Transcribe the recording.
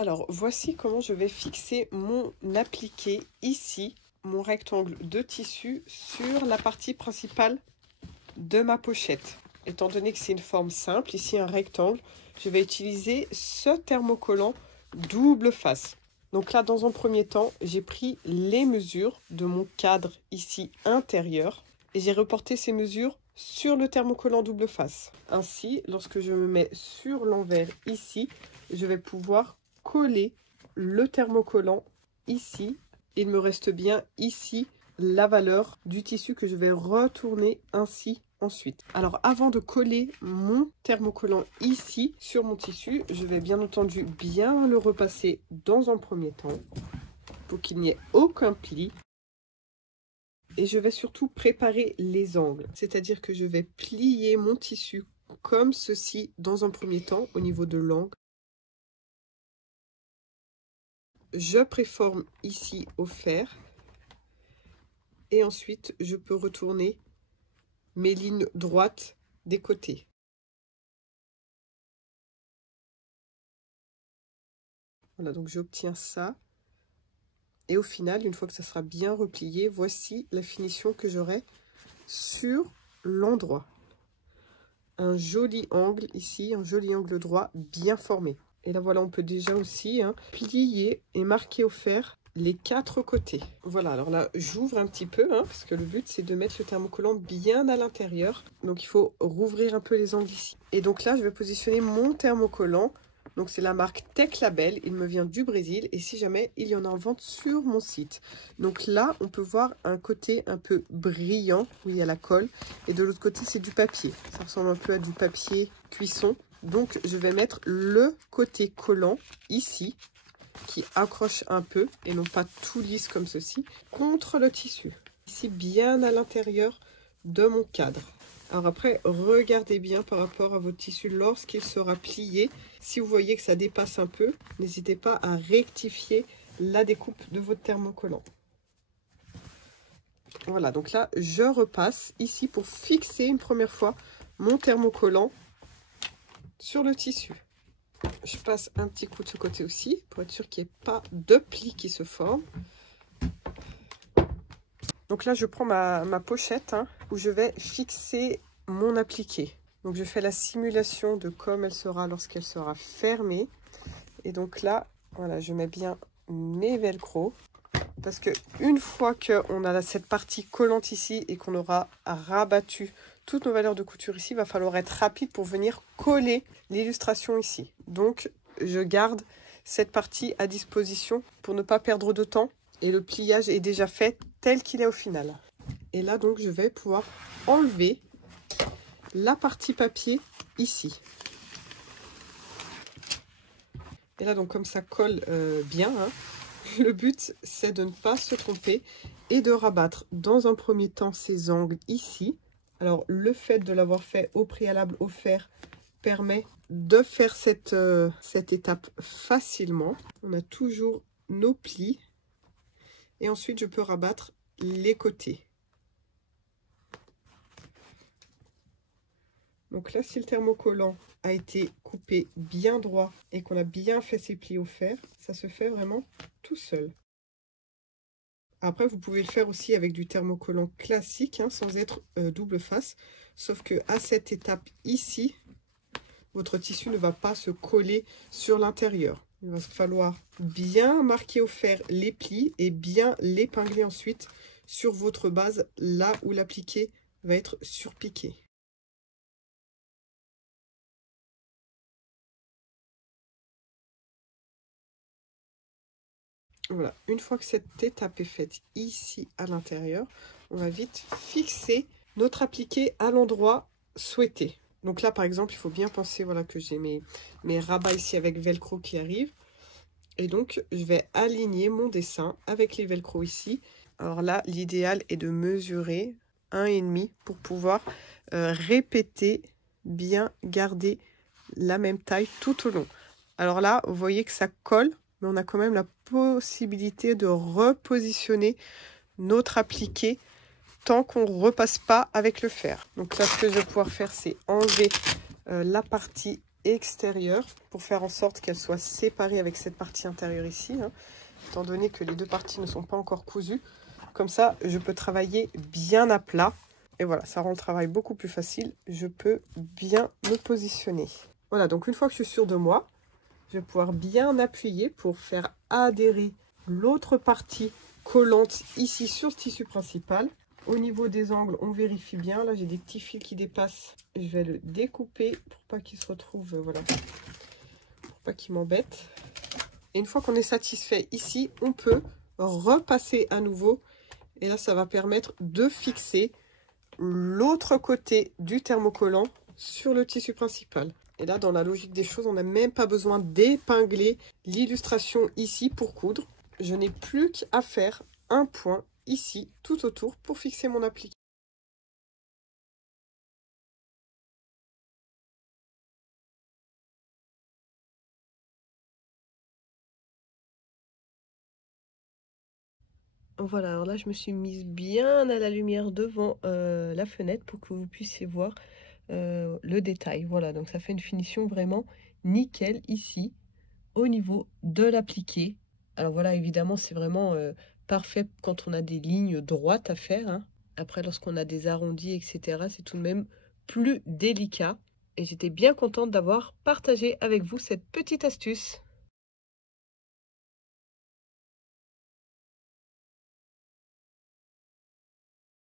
Alors, voici comment je vais fixer mon appliqué ici, mon rectangle de tissu sur la partie principale de ma pochette. Étant donné que c'est une forme simple, ici un rectangle, je vais utiliser ce thermocollant double face. Donc là, dans un premier temps, j'ai pris les mesures de mon cadre ici intérieur et j'ai reporté ces mesures sur le thermocollant double face. Ainsi, lorsque je me mets sur l'envers ici, je vais pouvoir coller le thermocollant ici. Il me reste bien ici la valeur du tissu que je vais retourner ainsi ensuite. Alors avant de coller mon thermocollant ici sur mon tissu, je vais bien entendu bien le repasser dans un premier temps pour qu'il n'y ait aucun pli. Et je vais surtout préparer les angles, c'est-à-dire que je vais plier mon tissu comme ceci dans un premier temps au niveau de l'angle. Je préforme ici au fer et ensuite je peux retourner mes lignes droites des côtés. Voilà, donc j'obtiens ça. Et au final, une fois que ça sera bien replié, voici la finition que j'aurai sur l'endroit. Un joli angle ici, un joli angle droit bien formé. Et là, voilà, on peut déjà aussi plier et marquer au fer les 4 côtés. Voilà, alors là, j'ouvre un petit peu, parce que le but, c'est de mettre le thermocollant bien à l'intérieur. Donc, il faut rouvrir un peu les angles ici. Et donc là, je vais positionner mon thermocollant. Donc, c'est la marque Tech Label. Il me vient du Brésil. Et si jamais il y en a en vente sur mon site. Donc là, on peut voir un côté un peu brillant où il y a la colle. Et de l'autre côté, c'est du papier. Ça ressemble un peu à du papier cuisson. Donc, je vais mettre le côté collant ici, qui accroche un peu, et non pas tout lisse comme ceci, contre le tissu. Ici, bien à l'intérieur de mon cadre. Alors après, regardez bien par rapport à votre tissu lorsqu'il sera plié. Si vous voyez que ça dépasse un peu, n'hésitez pas à rectifier la découpe de votre thermocollant. Voilà, donc là, je repasse ici pour fixer une première fois mon thermocollant sur le tissu. Je passe un petit coup de ce côté aussi pour être sûr qu'il n'y ait pas de plis qui se forment. Donc là, je prends ma pochette où je vais fixer mon appliqué. Donc je fais la simulation de comme elle sera lorsqu'elle sera fermée. Et donc là, voilà, je mets bien mes velcro. Parce que une fois qu'on a cette partie collante ici et qu'on aura rabattu toutes nos valeurs de couture ici, il va falloir être rapide pour venir coller l'illustration ici. Donc, je garde cette partie à disposition pour ne pas perdre de temps. Et le pliage est déjà fait tel qu'il est au final. Et là, donc, je vais pouvoir enlever la partie papier ici. Et là, donc, comme ça colle bien, le but, c'est de ne pas se tromper et de rabattre dans un premier temps ces angles ici. Alors, le fait de l'avoir fait au préalable au fer permet de faire cette étape facilement. On a toujours nos plis. Et ensuite, je peux rabattre les côtés. Donc là, si le thermocollant a été coupé bien droit et qu'on a bien fait ses plis au fer, ça se fait vraiment tout seul. Après, vous pouvez le faire aussi avec du thermocollant classique, sans être double face. Sauf que à cette étape ici, votre tissu ne va pas se coller sur l'intérieur. Il va falloir bien marquer au fer les plis et bien l'épingler ensuite sur votre base, là où l'appliqué va être surpiqué. Voilà, une fois que cette étape est faite ici à l'intérieur, on va vite fixer notre appliqué à l'endroit souhaité. Donc là, par exemple, il faut bien penser voilà, que j'ai mes rabats ici avec velcro qui arrivent. Et donc, je vais aligner mon dessin avec les velcro ici. Alors là, l'idéal est de mesurer 1,5 pour pouvoir répéter, bien garder la même taille tout au long. Alors là, vous voyez que ça colle, mais on a quand même la possibilité de repositionner notre appliqué tant qu'on ne repasse pas avec le fer. Donc là, ce que je vais pouvoir faire, c'est enlever la partie extérieure pour faire en sorte qu'elle soit séparée avec cette partie intérieure ici, hein, étant donné que les deux parties ne sont pas encore cousues. Comme ça, je peux travailler bien à plat. Et voilà, ça rend le travail beaucoup plus facile. Je peux bien me positionner. Voilà, donc une fois que je suis sûre de moi, je vais pouvoir bien appuyer pour faire adhérer l'autre partie collante ici sur le tissu principal. Au niveau des angles, on vérifie bien. Là, j'ai des petits fils qui dépassent. Je vais le découper pour pas qu'il se retrouve, voilà, pour pas qu'il m'embête. Et une fois qu'on est satisfait ici, on peut repasser à nouveau. Et là, ça va permettre de fixer l'autre côté du thermocollant sur le tissu principal. Et là, dans la logique des choses, on n'a même pas besoin d'épingler l'illustration ici pour coudre. Je n'ai plus qu'à faire un point ici, tout autour, pour fixer mon appliqué. Voilà, alors là, je me suis mise bien à la lumière devant la fenêtre pour que vous puissiez voir le détail. Voilà, donc ça fait une finition vraiment nickel ici, au niveau de l'appliqué. Alors voilà, évidemment, c'est vraiment parfait quand on a des lignes droites à faire, hein. Après, lorsqu'on a des arrondis, etc., c'est tout de même plus délicat. Et j'étais bien contente d'avoir partagé avec vous cette petite astuce.